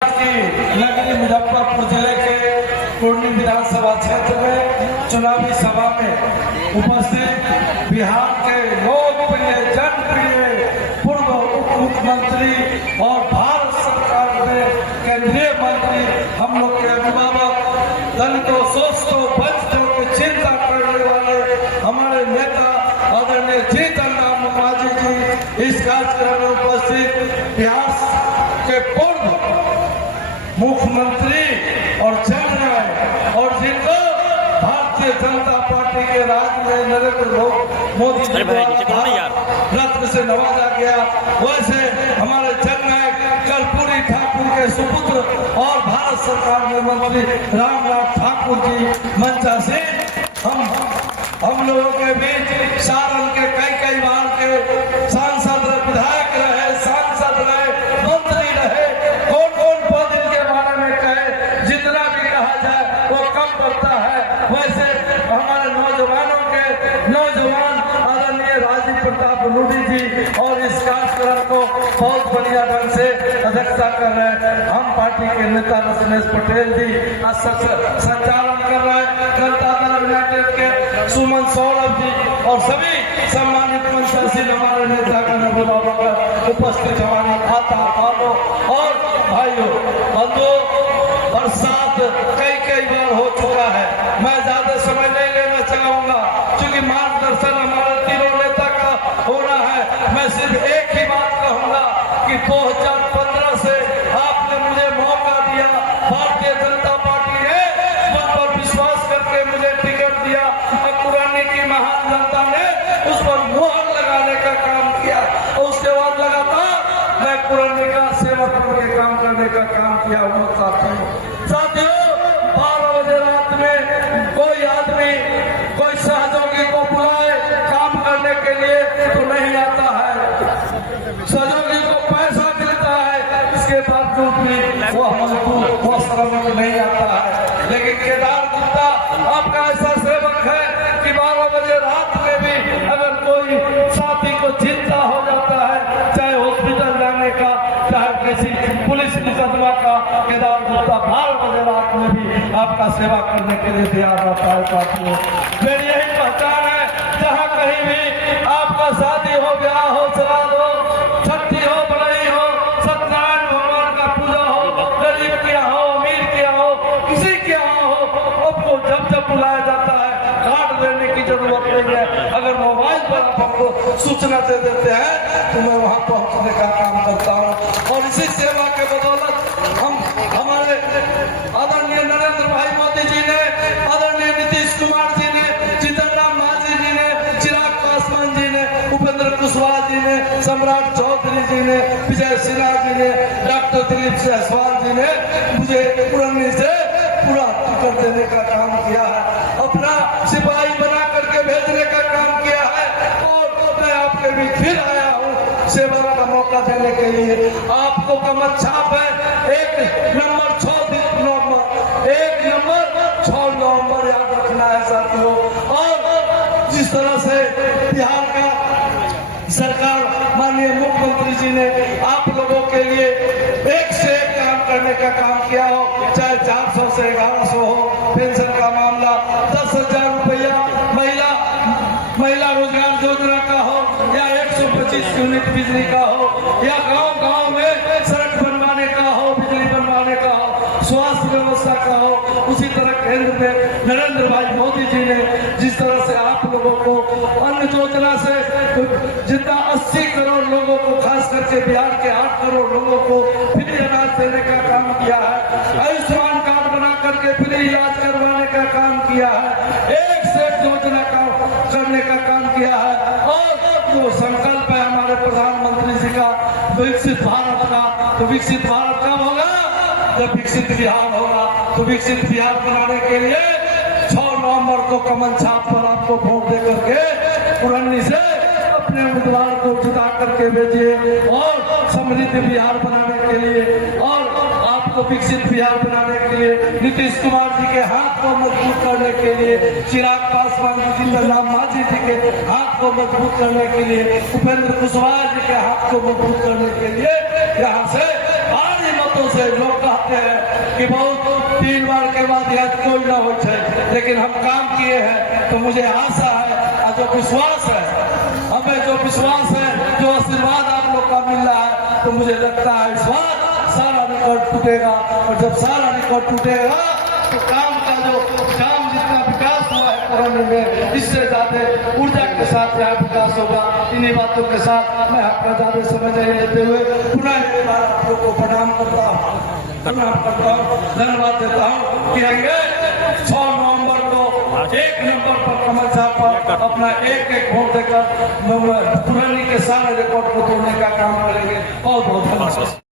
नगरी मुजफ्फरपुर जिले के कुर्नी विधानसभा क्षेत्र में चुनावी सभा में उपस्थित बिहार के लोकप्रिय जनप्रिय पूर्व उप मुख्यमंत्री और भारत सरकार में केंद्रीय मंत्री, हम लोग के अभिभावक, दलितों, शोषितों, वंचितों की चिंता करने वाले हमारे नेता आदरणीय जीतन राम मांझी जी इस कार्यक्रम में उपस्थित बिहार के पूर्व मुख्यमंत्री और चल रहे और जिनको भारतीय जनता पार्टी के राज में नरेंद्र मोदी जी द्वारा रत्न से नवाजा गया, वैसे हमारे जननायक कर्पूरी ठाकुर के सुपुत्र और भारत सरकार में मंत्री रामनाथ ठाकुर जी मंचा से हम लोगों के बीच सारण के कई बार के सांसद विधायक रहे, सांसद रहे, मंत्री रहे, कौन पद इनके बारे में कहे, जितना भी कहा जाए वो कम पड़ता है। वैसे हमारे नौजवान आदरणीय राजीव प्रताप रूडी जी और इस कार्यक्रम को बहुत बढ़िया ढंग से अध्यक्षता कर रहे हैं। हम पार्टी के नेता रत्नेश पटेल जी संचालन कर रहे हैं, जनता दल यूनाइटेड के सुमन सौरभ जी और सभी सम्मानित मंचासीन हमारे नेता उपस्थित हमारी खाता भाइयों और भाइयों बंधुओं, बरसात कई बार हो चुका है। मैं ज्यादा समय नहीं लेना चाहूंगा क्योंकि मार्गदर्शन हमारे तीनों नेता का हो रहा है। मैं सिर्फ एक ही बात कहूंगा कि 2015 से आपने मुझे मौका दिया, भारतीय जनता पार्टी ने मुझ पर विश्वास करके मुझे टिकट दिया और पुरानी की महान जनता ने उस पर मुहर लगाने का काम किया और उसके बाद लगातार मैं पुरानी का सेवा करके काम करने का काम किया हूँ। साथियों 12 बजे रात में कोई आदमी कोई सहयोगी को बुलाए काम करने के लिए तो नहीं आता है, सहयोगी को पैसा मिलता है, इसके बावजूद भी वो श्रमिक नहीं आता है। लेकिन केदार गुप्ता आपका ऐसा सेवक है कि 12 बजे रात में भी अगर कोई साथी को चिंता हो जाता है, चाहे हॉस्पिटल जाने का, चाहे किसी पुलिस मुकदमा का, केदार गुप्ता 12 बजे रात में भी आपका सेवा करने के लिए तैयार रहता है। साथियों मेरी यही पहचान है, जहाँ कहीं भी आपका शादी हो, ब्याह हो, श्राद्ध हो, छठी हो, बड़ई हो, सत्यनारायण भगवान का पूजा हो, गरीब के यहाँ हो, अमीर के यहाँ हो, किसी के यहाँ हो, आपको जब बुलाया जाता है कार्ड देने की जरूरत नहीं है। अगर मोबाइल पर आप हमको सूचना दे देते हैं तो मैं वहाँ पहुँचने का काम करता हूँ और इसी सेवा के बदौलत हम हमारे आदरणीय नरेंद्र भाई मोदी जी ने, आदरणीय नीतीश कुमार जी ने, जीतन राम मांझी जी ने, चिराग पासवान जी ने, उपेंद्र कुशवाहा जी ने, सम्राट चौधरी जी ने, विजय सिन्हा जी ने, डॉक्टर दिलीप जायसवाल जी ने मुझे पुरानी से पूरा टिकट देने का काम किया है, अपना सिपाही बना करके भेजने का काम किया है और मैं आपके भी फिर आया हूँ सेवा का मौका देने के लिए। आपको कमर छाप है 1 नंबर 6 नवंबर याद रखना है साथियों। और जिस तरह से बिहार का सरकार माननीय मुख्यमंत्री जी ने आप लोगों के लिए एक से एक काम करने का काम किया हो, चाहे 400 से 1100 हो, पेंशन का मामला 10,000 रुपया महिला रोजगार योजना का हो, या 125 यूनिट बिजली का हो, या गांव में सड़क बनवाने का हो, बिजली बनवाने का हो, स्वास्थ्य व्यवस्था का हो। उसी तरह केंद्र में नरेंद्र भाई मोदी जी ने जिस तरह से आप लोगों को अन्न योजना से जितना 80 करोड़ लोगों को, खास करके बिहार के 8 करोड़ लोगों को फ्री इलाज देने का काम किया है, आयुष्मान कार्ड बना करके फ्री इलाज करवाने का काम किया है, एक से एक योजना का करने का काम किया है। और जो संकल्प है हमारे प्रधानमंत्री जी का विकसित भारत का, तो विकसित भारत कब होगा? जब विकसित बिहार होगा। तो विकसित बिहार बनाने के लिए 6 नवंबर को कमल छाप पर आपको वोट दे करके पुरानी से अपने उम्मीदवार को जुटा करके भेजिए और समृद्ध बिहार बनाने के लिए और आपको विकसित बिहार बनाने के लिए नीतीश कुमार जी के हाथ को मजबूत करने के लिए, चिराग पासवान जी, जीतन राम मांझी जी के हाथ को मजबूत करने के लिए, उपेंद्र कुशवाहा जी के हाथ को मजबूत करने के लिए यहाँ से भारी मतों से लोग कहते हैं कि बहुत 3 बार के बाद याद कोई ना हो जाए, लेकिन हम काम किए हैं तो मुझे आशा है और जो विश्वास है, हमें जो विश्वास है, जो आशीर्वाद आप लोग का मिल रहा है, तो मुझे लगता है इस बार सारा रिकॉर्ड टूटेगा। और जब सारा रिकॉर्ड टूटेगा तो काम जितना विकास हुआ है करौली में, इससे ज्यादा ऊर्जा के साथ यहाँ विकास होगा। इन्हीं बातों के साथ मैं आपका ज्यादा समय नहीं लेते हुए पुनः एक बार आप लोग को प्रणाम करता हूँ, धन्यवाद देता हूँ कि 6 नवंबर को 1 नंबर पर कमल साहब पर अपना एक वोट देकर पुरानी के सारे रिकॉर्ड को तोड़ने का काम करेंगे। बहुत बहुत धन्यवाद।